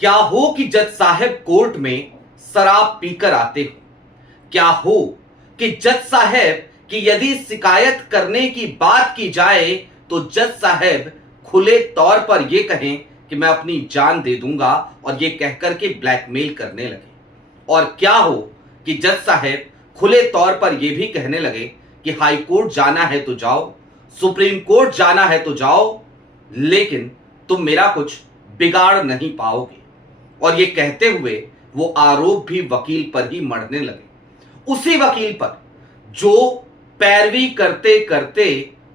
क्या हो कि जज साहब कोर्ट में शराब पीकर आते हो? क्या हो कि जज साहब कि यदि शिकायत करने की बात की जाए तो जज साहब खुले तौर पर यह कहें कि मैं अपनी जान दे दूंगा और यह कहकर के ब्लैकमेल करने लगे? और क्या हो कि जज साहब खुले तौर पर यह भी कहने लगे कि हाई कोर्ट जाना है तो जाओ, सुप्रीम कोर्ट जाना है तो जाओ, लेकिन तुम मेरा कुछ बिगाड़ नहीं पाओगे? और ये कहते हुए वो आरोप भी वकील पर ही मढ़ने लगे, उसी वकील पर जो पैरवी करते करते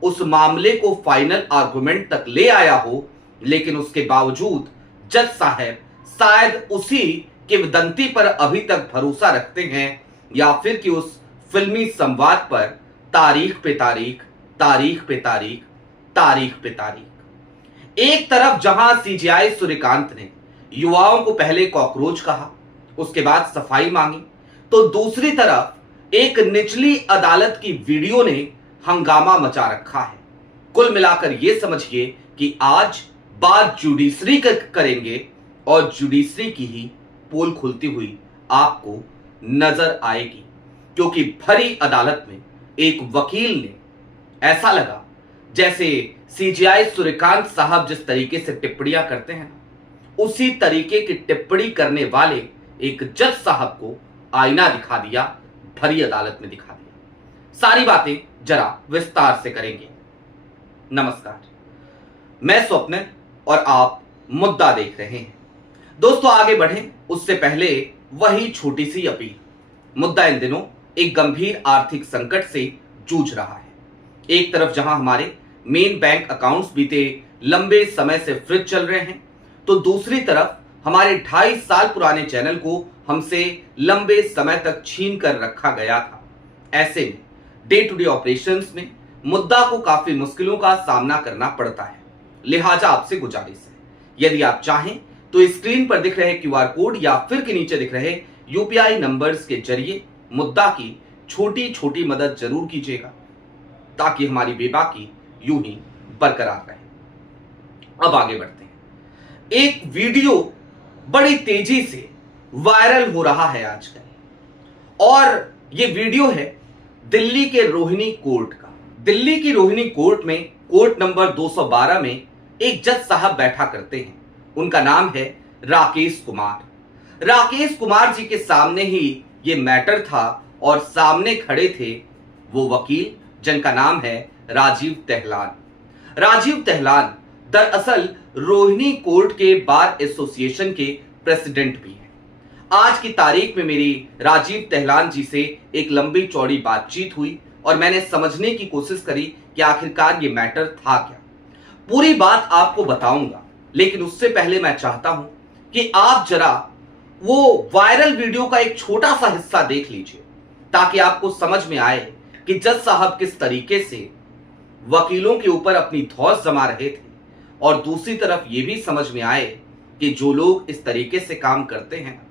उस मामले को फाइनल आर्गुमेंट तक ले आया हो, लेकिन उसके बावजूद जज साहब शायद उसी किंवदंती पर अभी तक भरोसा रखते हैं या फिर कि उस फिल्मी संवाद पर तारीख पे तारीख, तारीख पे तारीख, तारीख पे तारीख। एक तरफ जहां सीजीआई सूर्यकांत ने युवाओं को पहले कॉकरोच कहा, उसके बाद सफाई मांगी, तो दूसरी तरफ एक निचली अदालत की वीडियो ने हंगामा मचा रखा है। कुल मिलाकर यह समझिए कि आज बात जुडिशरी करेंगे और जुडिशरी की ही पोल खुलती हुई आपको नजर आएगी, क्योंकि भरी अदालत में एक वकील ने ऐसा लगा जैसे सीजीआई सूर्यकांत साहब जिस तरीके से टिप्पणियां करते हैं, उसी तरीके की टिप्पणी करने वाले एक जज साहब को आईना दिखा दिया, भरी अदालत में दिखा दिया। सारी बातें जरा विस्तार से करेंगे। नमस्कार, मैं स्वप्न और आप मुद्दा देख रहे हैं। दोस्तों, आगे बढ़ें उससे पहले वही छोटी सी अपील। मुद्दा इन दिनों एक गंभीर आर्थिक संकट से जूझ रहा है। एक तरफ जहां हमारे मेन बैंक अकाउंट्स बीते लंबे समय से फ्रीज चल रहे हैं, तो दूसरी तरफ हमारे 2.5 साल पुराने चैनल को हमसे लंबे समय तक छीन कर रखा गया था। ऐसे में डे टू डे ऑपरेशंस में मुद्दा को काफी मुश्किलों का सामना करना पड़ता है। लिहाजा आपसे गुजारिश है, यदि आप चाहें तो स्क्रीन पर दिख रहे क्यूआर कोड या फिर के नीचे दिख रहे यूपीआई नंबर्स के जरिए मुद्दा की छोटी छोटी मदद जरूर कीजिएगा, ताकि हमारी बेबाकी यूं ही बरकरार रहे। अब आगे बढ़ते हैं। एक वीडियो बड़ी तेजी से वायरल हो रहा है आजकल, और यह वीडियो है दिल्ली के रोहिणी कोर्ट का। दिल्ली की रोहिणी कोर्ट में कोर्ट नंबर 212 में एक जज साहब बैठा करते हैं। उनका नाम है राकेश कुमार। राकेश कुमार जी के सामने ही यह मैटर था और सामने खड़े थे वो वकील जिनका नाम है राजीव तेहलान। राजीव तेहलान दरअसल रोहिणी कोर्ट के बार एसोसिएशन के प्रेसिडेंट भी हैं। आज की तारीख में मेरी राजीव तेहलान जी से एक लंबी चौड़ी बातचीत हुई और मैंने समझने की कोशिश करी कि आखिरकार ये मैटर था क्या। पूरी बात आपको बताऊंगा, लेकिन उससे पहले मैं चाहता हूं कि आप जरा वो वायरल वीडियो का एक छोटा सा हिस्सा देख लीजिए, ताकि आपको समझ में आए कि जज साहब किस तरीके से वकीलों के ऊपर अपनी धौंस जमा रहे थे, और दूसरी तरफ यह भी समझ में आए कि जो लोग इस तरीके से काम करते हैं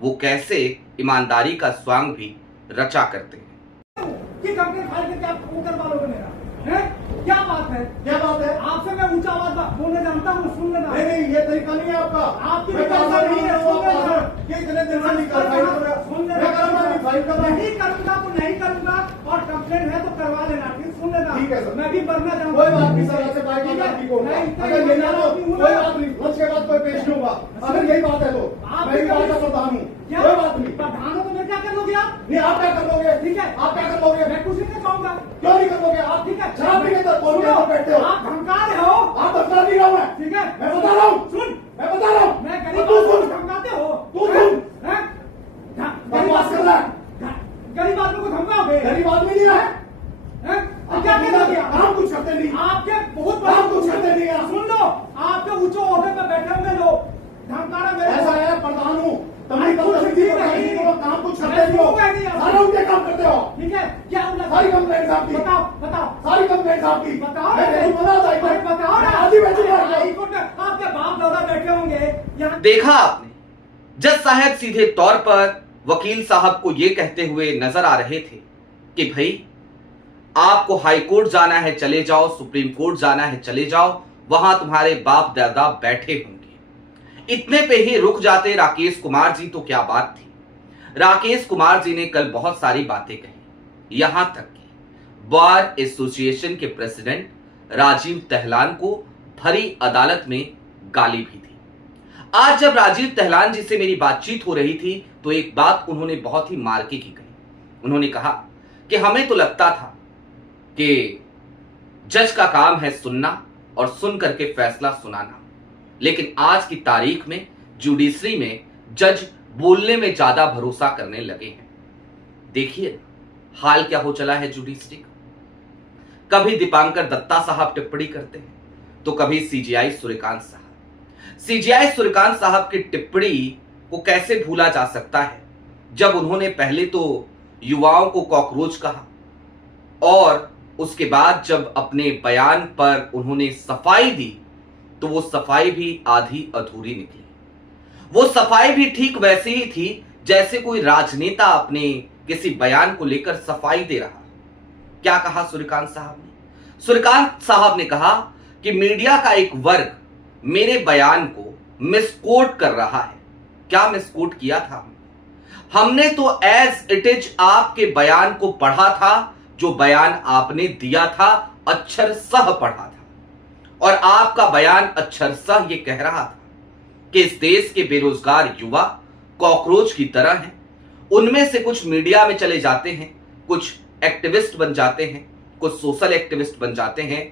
वो कैसे ईमानदारी का स्वांग भी रचा करते हैं। कि कंप्लेंट फाइल करके आप वो करवा लोगे मेरा, हैं? क्या बात है? क्या बात है? आपसे मैं ऊंचा आवाज बोलने जानता हूँ, सुन लेना। नहीं, ये तरीका नहीं है आपका। आपकी तरीका नहीं है, सुन लेना। ये इतने दिन से नहीं कर फाइल कर रहा, सुन लेना। मैं करूँगा नहीं, फाइल कर रहा। नहीं करूँगा तो नहीं करूँगा, और कंप्लेंट है तो करवा लेना, ठीक? सुन लेना। ठीक है सर। मैं भी पढ़ना चाहूँगा। कोई बात नहीं सर, ऐसे बात नहीं करती को। अगर ये ना हो, कोई बात नहीं, उसके बाद कोई पेश नहीं होगा। अगर यही बात है तो मैं भी बात का प्रधान हूँ, कोई बात नहीं। प्रधान हो तो मैं क्या कर लोगे आप? नहीं, आप क्या कर लोगे? ठीक है, आप क्या कर लोगे? मैं कुछ नहीं कहूँगा। क्यों नहीं कर लोगे आप? ठीक है, शराब पीने तक बोल के बैठते हो। आप धमका रहे हो। आप धमका नहीं रहा मैं, ठीक है? मैं बता रहा हूँ, सुन, मैं बता रहा हूँ। मैं गरीब आदमी को धमकाते हो? तू सुन, बकवास कर रहा है। गरीब आदमी को धमकाओगे? गरीब आदमी नहीं है, क्या करोगे? आप कुछ करते नहीं, आपके बहुत बड़ा कुछ करते नहीं। सुन लो, आपके ऊंचे ओहदे पे बैठे होंगे लोग, धमकाना मेरे ऐसा है, प्रधान हूँ, काम कुछ करते नहीं हो, सारा उनके काम करते हो, ठीक है? क्या सारी कंप्लेंट आपकी? बताओ, बताओ, सारी कंप्लेंट आपकी बताओ। बताओ, आपके बाप दादा बैठे होंगे। देखा आपने, जज साहब सीधे तौर पर वकील साहब को यह कहते हुए नजर आ रहे थे कि भाई आपको हाई कोर्ट जाना है चले जाओ, सुप्रीम कोर्ट जाना है चले जाओ, वहां तुम्हारे बाप दादा बैठे होंगे। इतने पे ही रुक जाते राकेश कुमार जी तो क्या बात थी। राकेश कुमार जी ने कल बहुत सारी बातें कही, यहां तक कि बार एसोसिएशन के प्रेसिडेंट राजीव तहलान को भरी अदालत में गाली भी दी। आज जब राजीव तहलान जी से मेरी बातचीत हो रही थी तो एक बात उन्होंने बहुत ही मार्के की कही। उन्होंने कहा कि हमें तो लगता था कि जज का काम है सुनना और सुन करके फैसला सुनाना, लेकिन आज की तारीख में जुडिशरी में जज बोलने में ज्यादा भरोसा करने लगे हैं। देखिए हाल क्या हो चला है जुडिशरी का। कभी दीपांकर दत्ता साहब टिप्पणी करते हैं तो कभी सीजीआई सूर्यकांत साहब। सीजीआई सूर्यकांत साहब की टिप्पणी को कैसे भूला जा सकता है, जब उन्होंने पहले तो युवाओं को कॉकरोच कहा और उसके बाद जब अपने बयान पर उन्होंने सफाई दी तो वो सफाई भी आधी अधूरी निकली। वो सफाई भी ठीक वैसे ही थी जैसे कोई राजनेता अपने किसी बयान को लेकर सफाई दे रहा। क्या कहा सूर्यकांत साहब ने? सूर्यकांत साहब ने कहा कि मीडिया का एक वर्ग मेरे बयान को मिसकोट कर रहा है। क्या मिसकोट किया था? हमने तो एज इट इज आपके बयान को पढ़ा था, जो बयान आपने दिया था अक्षरशः पढ़ा था, और आपका बयान अक्षरशः ये कह रहा था कि इस देश के बेरोजगार युवा कॉकरोच की तरह हैं। उनमें से कुछ मीडिया में चले जाते हैं, कुछ एक्टिविस्ट बन जाते हैं, कुछ सोशल एक्टिविस्ट बन जाते हैं।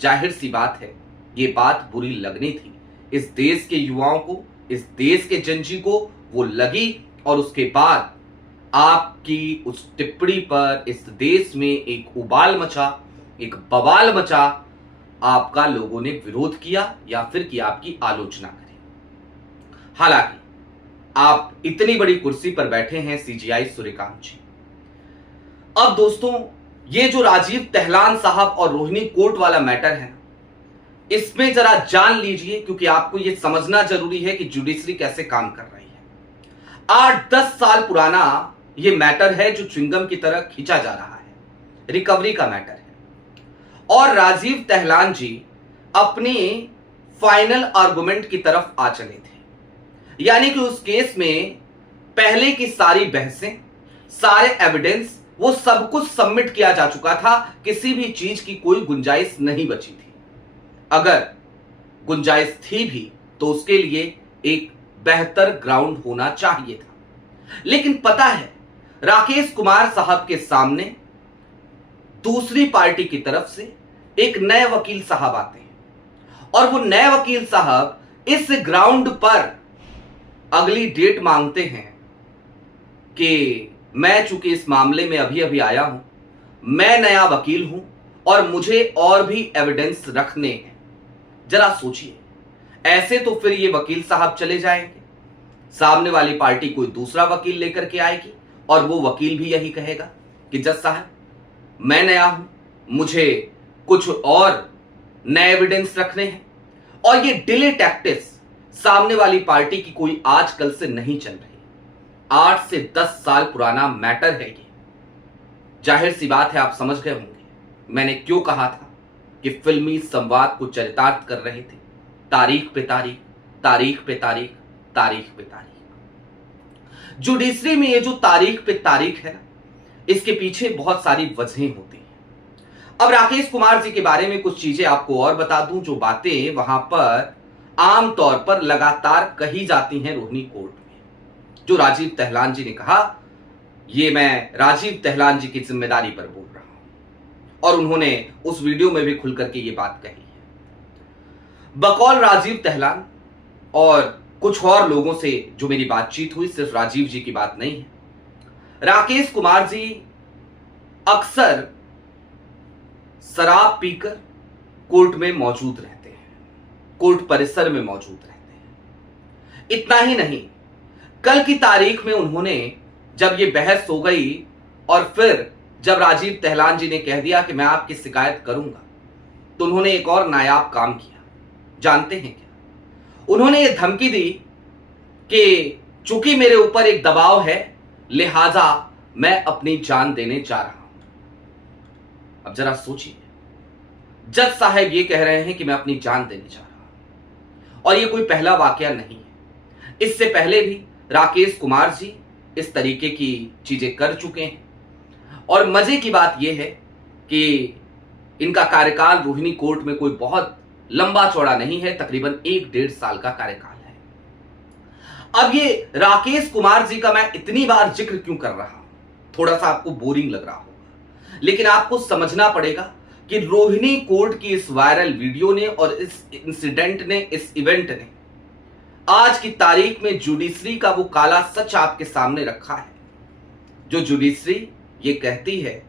जाहिर सी बात है ये बात बुरी लगनी थी इस देश के युवाओं को, इस देश के जनजी को वो लगी, और उसके बाद आपकी उस टिप्पणी पर इस देश में एक उबाल मचा, एक बवाल मचा। आपका लोगों ने विरोध किया या फिर कि आपकी आलोचना करी। हालांकि आप इतनी बड़ी कुर्सी पर बैठे हैं सीजीआई सूर्यकांत जी। अब दोस्तों ये जो राजीव तहलान साहब और रोहिणी कोर्ट वाला मैटर है, इसमें जरा जान लीजिए, क्योंकि आपको ये समझना जरूरी है कि जुडिशरी कैसे काम कर रही है। 8-10 साल पुराना ये मैटर है जो च्युइंगम की तरह खींचा जा रहा है, रिकवरी का मैटर है। और राजीव तहलान जी अपनी फाइनल आर्गुमेंट की तरफ आ चले थे, यानी कि उस केस में पहले की सारी बहसें, सारे एविडेंस, वो सब कुछ सबमिट किया जा चुका था। किसी भी चीज की कोई गुंजाइश नहीं बची थी। अगर गुंजाइश थी भी तो उसके लिए एक बेहतर ग्राउंड होना चाहिए था। लेकिन पता है राकेश कुमार साहब के सामने दूसरी पार्टी की तरफ से एक नए वकील साहब आते हैं, और वो नए वकील साहब इस ग्राउंड पर अगली डेट मांगते हैं कि मैं चूंकि इस मामले में अभी अभी आया हूं, मैं नया वकील हूं और मुझे और भी एविडेंस रखने हैं। जरा सोचिए, ऐसे तो फिर ये वकील साहब चले जाएंगे, सामने वाली पार्टी कोई दूसरा वकील लेकर के आएगी और वो वकील भी यही कहेगा कि जज साहब मैं नया हूं, मुझे कुछ और नए एविडेंस रखने हैं। और ये डिले टैक्टिक्स सामने वाली पार्टी की कोई आजकल से नहीं चल रही, 8 से 10 साल पुराना मैटर है ये। जाहिर सी बात है आप समझ गए होंगे मैंने क्यों कहा था कि फिल्मी संवाद को चरितार्थ कर रहे थे, तारीख पे तारीख, तारीख पे तारीख, तारीख पे तारीख। जुडिशरी में ये जो तारीख पे तारीख है ना, इसके पीछे बहुत सारी वजहें होती हैं। अब राकेश कुमार जी के बारे में कुछ चीजें आपको और बता दूं, जो बातें वहां पर आमतौर पर लगातार कही जाती हैं रोहिणी कोर्ट में। जो राजीव तहलान जी ने कहा, ये मैं राजीव तहलान जी की जिम्मेदारी पर बोल रहा हूं, और उन्होंने उस वीडियो में भी खुल करके ये बात कही है। बकौल राजीव तहलान और कुछ और लोगों से जो मेरी बातचीत हुई, सिर्फ राजीव जी की बात नहीं है, राकेश कुमार जी अक्सर शराब पीकर कोर्ट में मौजूद रहते हैं, कोर्ट परिसर में मौजूद रहते हैं। इतना ही नहीं, कल की तारीख में उन्होंने जब ये बहस हो गई और फिर जब राजीव तहलान जी ने कह दिया कि मैं आपकी शिकायत करूंगा, तो उन्होंने एक और नायाब काम किया। जानते हैं क्या? उन्होंने ये धमकी दी कि चूंकि मेरे ऊपर एक दबाव है, लिहाजा मैं अपनी जान देने जा रहा हूं। अब जरा सोचिए, जज साहब ये कह रहे हैं कि मैं अपनी जान देने जा रहा हूं, और ये कोई पहला वाकया नहीं है। इससे पहले भी राकेश कुमार जी इस तरीके की चीजें कर चुके हैं। और मजे की बात यह है कि इनका कार्यकाल रोहिणी कोर्ट में कोई बहुत लंबा चौड़ा नहीं है, तकरीबन 1-1.5 साल का कार्यकाल है। अब ये राकेश कुमार जी का मैं इतनी बार जिक्र क्यों कर रहा हूं, थोड़ा सा आपको बोरिंग लग रहा होगा, लेकिन आपको समझना पड़ेगा कि रोहिणी कोर्ट की इस वायरल वीडियो ने और इस इंसिडेंट ने, इस इवेंट ने आज की तारीख में जुडिशरी का वो काला सच आपके सामने रखा है। जो जुडिशरी ये कहती है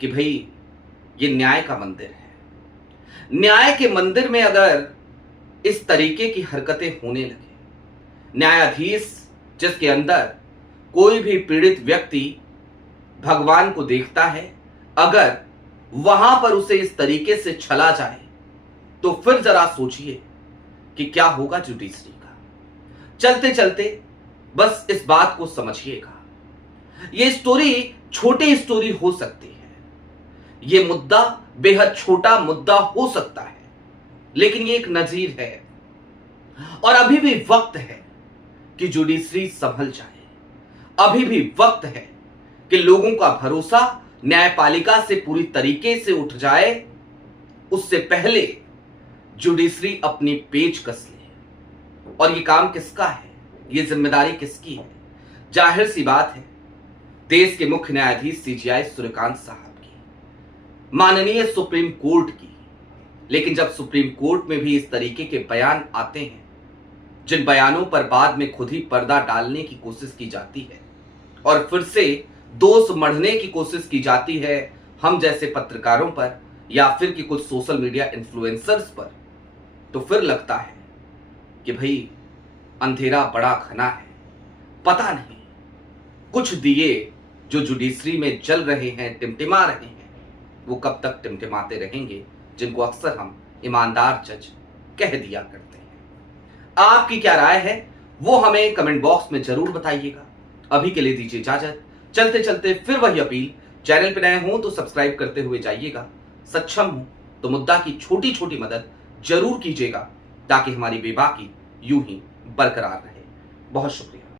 कि भाई ये न्याय का मंदिर है, न्याय के मंदिर में अगर इस तरीके की हरकतें होने लगे, न्यायाधीश जिसके अंदर कोई भी पीड़ित व्यक्ति भगवान को देखता है, अगर वहां पर उसे इस तरीके से छला जाए तो फिर जरा सोचिए कि क्या होगा जुडिशरी का। चलते चलते बस इस बात को समझिएगा, ये स्टोरी छोटी स्टोरी हो सकती है, ये मुद्दा बेहद छोटा मुद्दा हो सकता है, लेकिन ये एक नजीर है और अभी भी वक्त है कि जुडिशरी संभल जाए। अभी भी वक्त है कि लोगों का भरोसा न्यायपालिका से पूरी तरीके से उठ जाए। उससे पहले जुडिशरी अपनी पेच कस ले। और ये काम किसका है, ये जिम्मेदारी किसकी है? जाहिर सी बात है, देश के मुख्य न्यायाधीश CJI सूर्यकांत साहब की, माननीय सुप्रीम कोर्ट की। लेकिन जब सुप्रीम कोर्ट में भी इस तरीके के बयान आते हैं, जिन बयानों पर बाद में खुद ही पर्दा डालने की कोशिश की जाती है और फिर से दोष मढ़ने की कोशिश की जाती है हम जैसे पत्रकारों पर या फिर कि कुछ सोशल मीडिया इन्फ्लुएंसर्स पर, तो फिर लगता है कि भाई अंधेरा बड़ा घना है, पता नहीं कुछ दिए जो जुडिशरी में जल रहे हैं, टिमटिमा रहे हैं, वो कब तक टिमटिमाते रहेंगे, जिनको अक्सर हम ईमानदार जज कह दिया करते हैं। आपकी क्या राय है वो हमें कमेंट बॉक्स में जरूर बताइएगा। अभी के लिए दीजिए इजाजत। चलते चलते फिर वही अपील, चैनल पर नए हो तो सब्सक्राइब करते हुए जाइएगा, सक्षम हो तो मुद्दा की छोटी छोटी मदद जरूर कीजिएगा ताकि हमारी बेबाकी यूं ही बरकरार रहे। बहुत शुक्रिया।